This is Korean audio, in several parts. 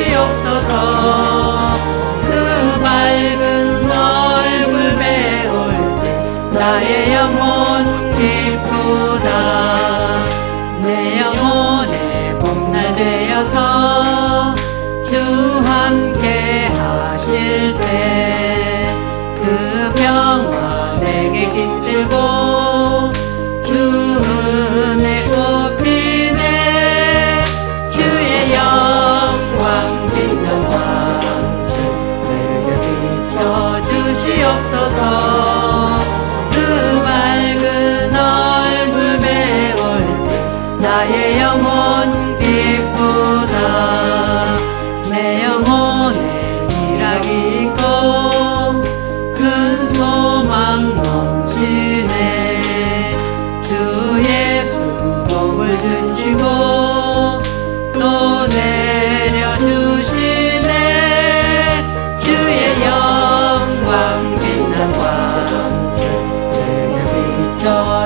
주시옵소서 그 밝은 얼굴 배울 때 나의 영혼 기쁘다. 내 영혼의 봄날 되어서 주시옵소서 그 밝은 얼굴 배울 때 나의 영혼 기쁘다 내 영혼에 희락이 있고 큰 소망 넘치네. 주 예수 복을 주시고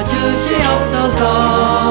주시옵소서.